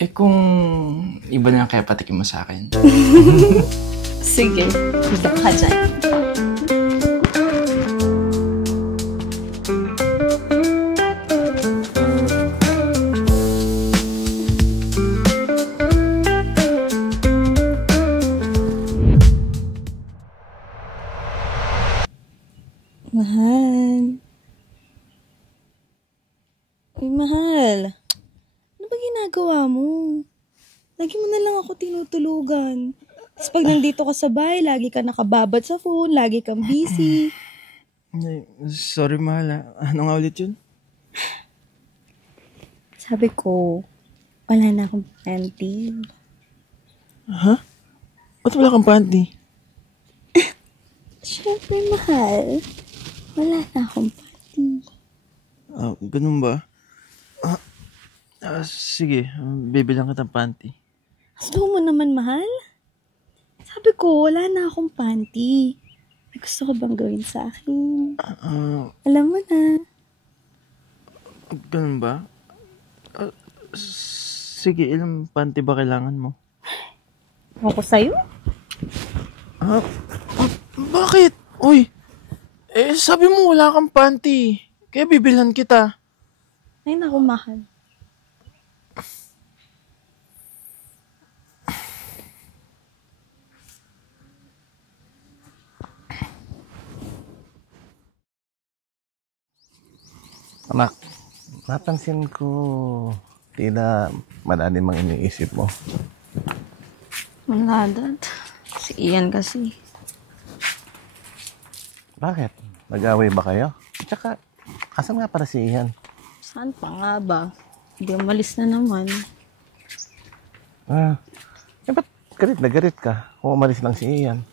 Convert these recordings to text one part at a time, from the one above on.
Eh kung iba na lang kaya patikim mo sa akin. Sige, handa ka dyan. Mahal. Uy, mahal. Ano ba ginagawa mo? Lagi mo na lang ako tinutulugan. Tapos pag nandito ka sa bahay, lagi ka nakababad sa phone, lagi kang busy. Sorry, mahal. Ano nga ulit yun? Sabi ko, wala na akong panty. Ha? Ba't wala kang panty? Siyempre, mahal. Wala na akong panty. Ganun ba? Sige, bibilang kitang panty. Gusto mo naman, mahal? Sabi ko, wala na akong panty. May gusto ko bang gawin sa akin? Alam mo na. Ganun ba? Sige, ilang panty ba kailangan mo? Ako sa'yo? Bakit? Uy, sabi mo wala kang panty. Kaya bibilhan kita. Ay, naku, mahal. Anak, napansin ko tila malalim ang iniisip mo. Wala, Dad. Si Ian kasi. Bakit? Nag-away ba kayo? Tsaka, asan nga para si Ian? Saan pa nga ba? Hindi umalis na naman. Ba't garit na garit ka kung umalis lang si Ian?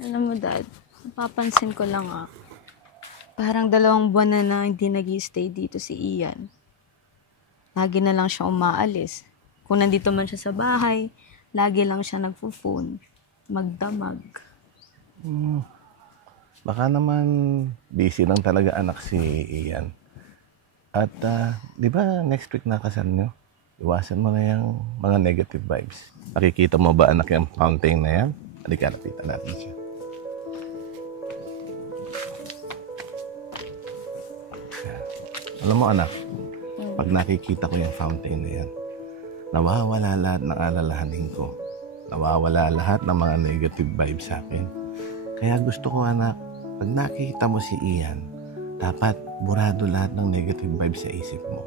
Alam mo, Dad, napapansin ko lang parang 2 buwan na hindi nag-i-stay dito si Ian. Lagi na lang siya umaalis. Kung nandito man siya sa bahay, lagi lang siya nagpo-phone. Magdamag. Baka naman busy lang talaga anak si Ian. At di ba next week na kasal nyo? Iwasan mo na yung mga negative vibes. Nakikita mo ba anak yung fountain na yan? Halika, lapitan natin siya. Alam mo anak, pag nakikita ko yung fountain na yan, nawawala lahat ng alalahanin ko. Nawawala lahat ng mga negative vibes sa akin. Kaya gusto ko anak, pag nakikita mo si Ian, dapat burado lahat ng negative vibes sa isip mo.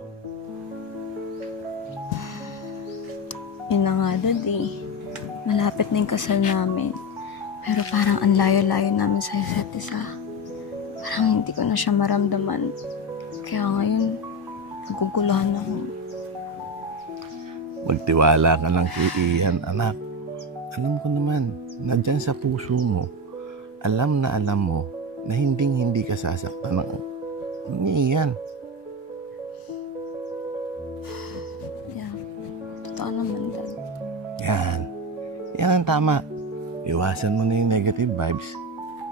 Yun na nga, Dad Malapit na yung kasal namin. Pero parang ang layo-layo namin sa isa't isa. Parang hindi ko na siya maramdaman. Kaya ngayon, naguguluhan ako. Magtiwala ka lang kay Ian, anak. Alam ko naman, nandyan sa puso mo, alam mo na hindi ka sasaktan ni Ian. Yeah, totoo naman, Dad. Yan ang tama. Iwasan mo na yung negative vibes.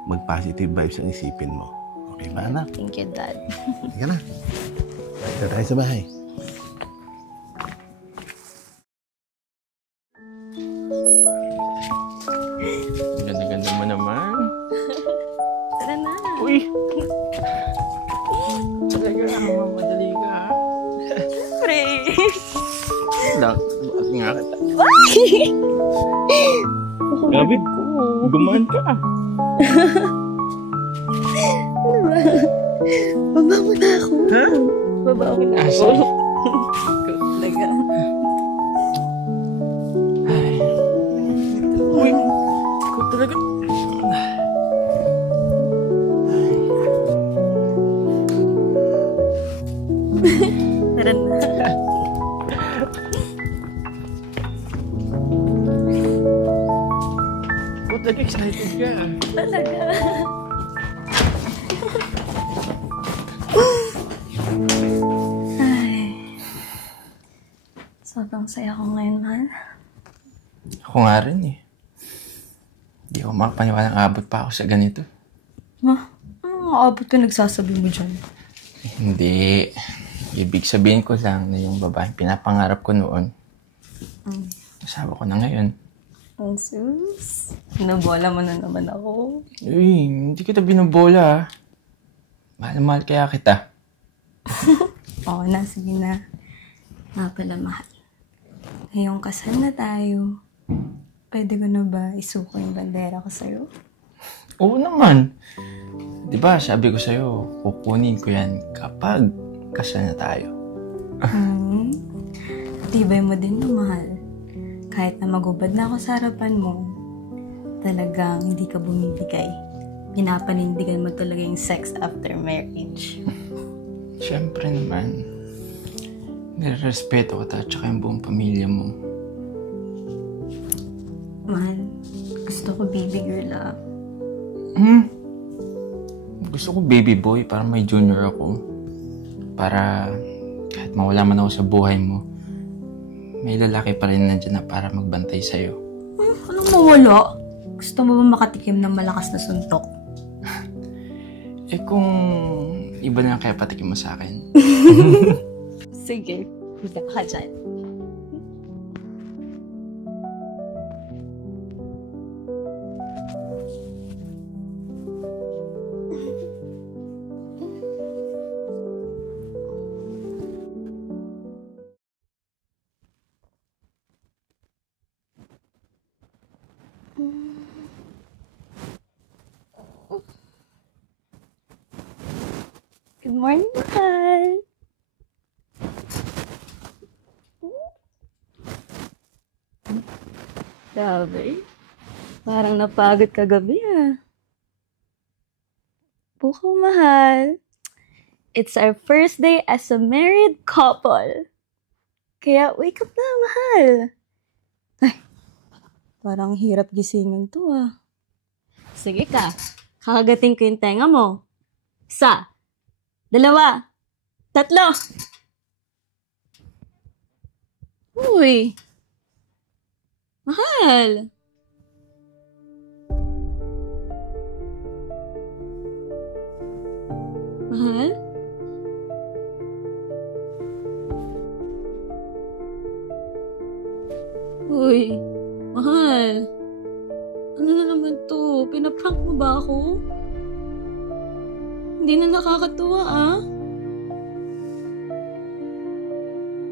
Mag-positive vibes ang isipin mo. Okay ba, anak? Thank you, Dad. Sige na. Ito tayo sa bahay. Ganda-ganda mo naman. Tara na. Uy! Talaga, mamadali ka ha? Pre! Lang, bakit nga kita? Grabe ko, gumaan ka. Ano ba? Baba mo na ako. Ha? Baba mo na ako. Talaga. Ay. Uy! Ikaw talaga. Tara na. Ikaw talaga excited ka. Talaga. Ay. Sobrang saya ko ngayon, mahal. Ako nga rin eh. Hindi ako makapaniwalang abot pa ako sa ganito. Ma, anong aabot ka nagsasabi mo dyan? Hindi. Ibig sabihin ko lang na yung babaeng pinapangarap ko noon, Asawa ko na ngayon. Ang sus. Nabola mo na naman ako. Uy, hindi kita binobola. Mahal na mahal kaya kita. Oo na, sige na. Nga pala, mahal. Ngayong kasal na tayo. Pwede ko na ba isuko yung bandera ko sa'yo? Oo naman. Di ba sabi ko sa'yo, kukunin ko yan kapag kasal na tayo. Tibay mo din na, mahal. Kahit na magubad na ako sa harapan mo, talagang hindi ka bumibigay. Pinapanindigan mo talaga yung sex after marriage. Siyempre naman. Nirespeto kita at saka yung buong pamilya mo. Mahal, gusto ko baby girl ah. Gusto ko baby boy para may junior ako. Para kahit mawala man ako sa buhay mo, may lalaki pa rin nandiyan na para magbantay sa'yo. Anong mawala? Gusto mo ba makatikim ng malakas na suntok? Kung iba na lang kaya patikim mo sa akin. Sige, hindi ka dyan. Good morning, mahal. Grabe. Parang napagod kagabi ah. Buko, mahal. It's our first day as a married couple. Kaya wake up na, mahal. Ay, parang hirap gisingin to ah. Sige ka, kakagating ko yung tenga mo. 1, 2, 3. Uy. Mahal. Mahal? Uy. Mahal. Ano na naman to? Pinaprank mo ba ako? Hindi na nakakatuwa ah.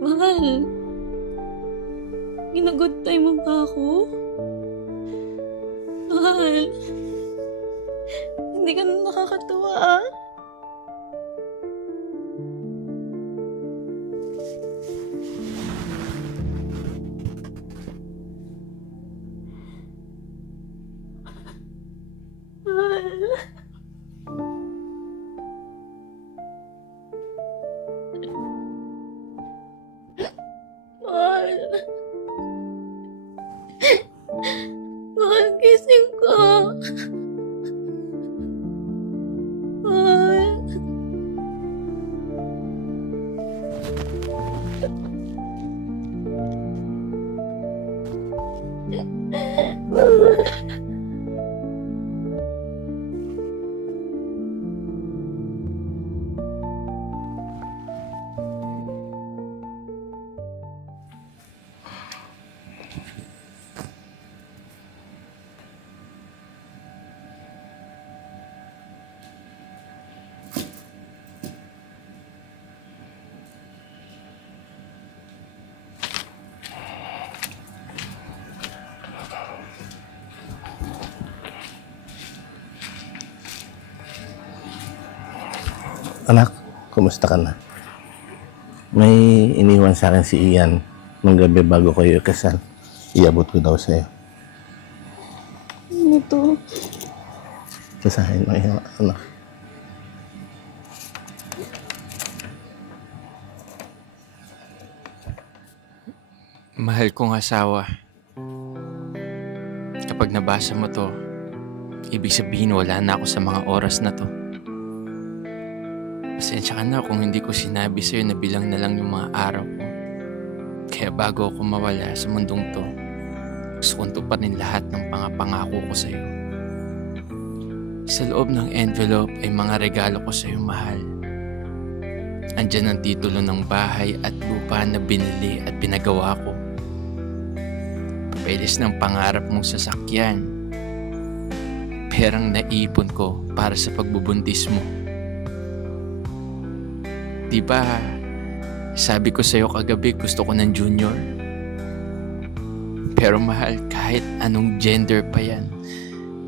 Mahal. Ginagood time mo ba ako? Mahal. Hindi ka na nakakatuwa ah. Mahal. Mahal. Mahal, gising ko. Mahal. Anak, kumusta ka na? May iniwan sa akin si Ian nung gabi bago kayo ikasal. Iabot ko daw sa'yo. Ano to? Basahin mo yun, anak. Mahal kong asawa. Kapag nabasa mo to, ibig sabihin wala na ako sa mga oras na to. Pasensya ka na kung hindi ko sinabi sa'yo na bilang na lang yung mga araw ko. Kaya bago ako mawala sa mundong to, gusto kong tuparin lahat ng pangako ko sa'yo. Sa loob ng envelope ay mga regalo ko sa'yo, mahal. Andyan ang titulo ng bahay at lupa na binili at pinagawa ko. pampapampawilis ng pangarap mong sasakyan. Perang naipon ko para sa pagbubuntis mo. Diba, sabi ko sa'yo kagabi gusto ko ng junior? Pero mahal, kahit anong gender pa yan,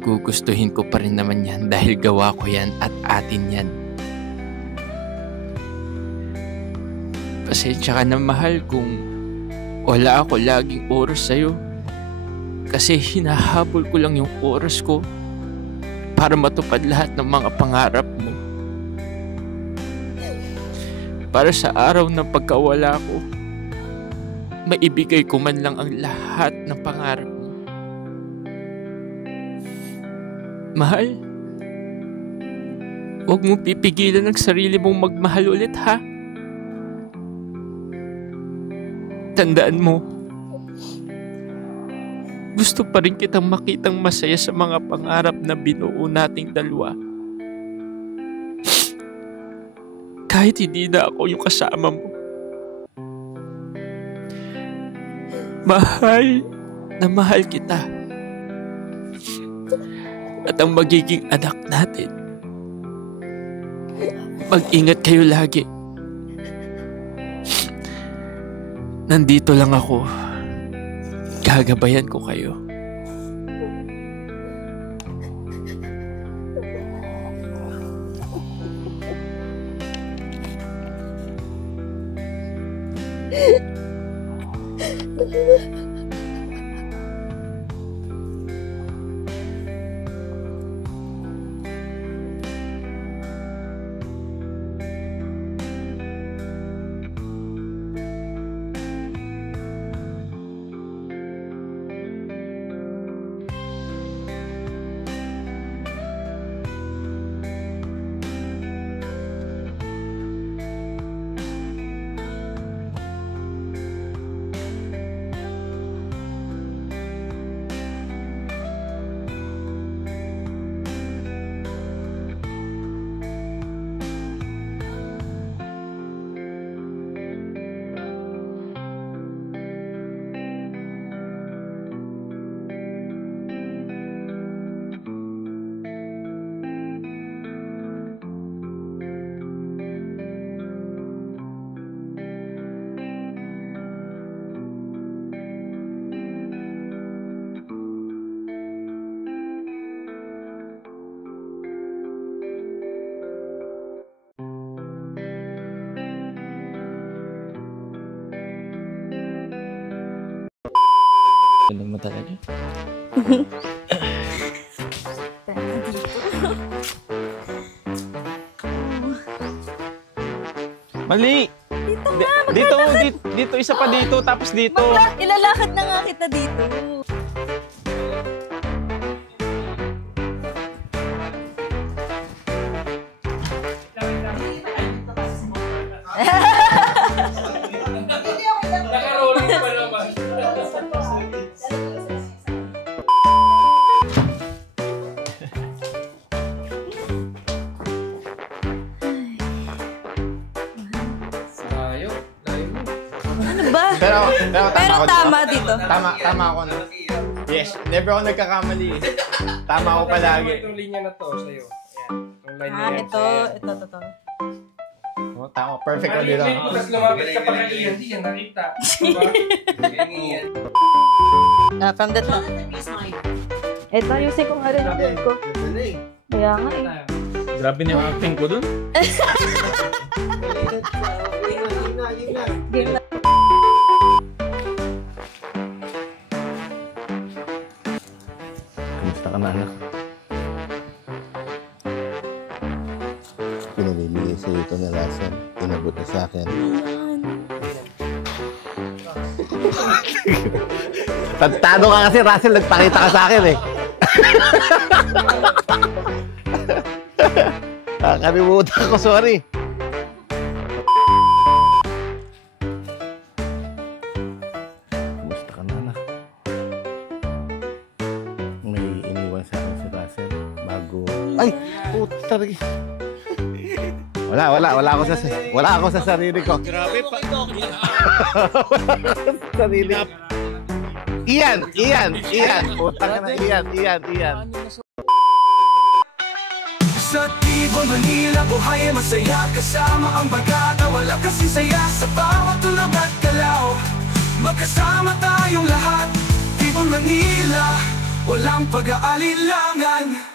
gugustuhin ko pa rin naman yan dahil gawa ko yan at atin yan. Pasensya ka na mahal kung wala ako laging oras sa'yo. Kasi hinahabol ko lang yung oras ko para matupad lahat ng mga pangarap mo. Para sa araw ng pagkawala ko, maibigay ko man lang ang lahat ng pangarap mo. Mahal, huwag mo pipigilan ang sarili mong magmahal ulit, ha? Tandaan mo, gusto pa rin kitang makitang masaya sa mga pangarap na binuo nating dalawa. Kahit hindi na ako yung kasama mo. Mahal na mahal kita. At ang magiging anak natin. Mag-ingat kayo lagi. Nandito lang ako. Gagabayan ko kayo. Ano mo talaga? Mali! Dito, isa pa dito, tapos dito. Ilalakad na nga kita dito. Pero tama dito. Tama ako na. Yes, never ako nagkakamali. Tama ako palagi. Itong linya na to sa'yo. Ayan. Itong line na yan. Ito. Oh, tama, perfect ako dito. Tapos lumapit ka pa kay Ian, di yan nakita. Diba? From the top. Ito yung sikong arin ko. Kaya nga eh. Grabe na yung acting ko dun. Game na. Kamusta ka na, anak? Pinamimigay sa'yo ito na lason. Inabot na sa akin. Tantado ka kasi, Russell. Nagpakita ka sa akin eh. Nakalimutan ko, sorry. Kamusta ka na, anak? May iniwan sa akin si Russell bago... Ay! Puta rin. Wala ako sa sarili ko. Grabe pa. Sarili. Ian. Puta ka na, Ian. Sa Tibo, Manila, buhay ay masaya. Kasama ang bagata, wala kasi saya. Sa bawat tulog at galaw, magkasama tayong lahat. Tibo, Manila, walang pag-aalilangan.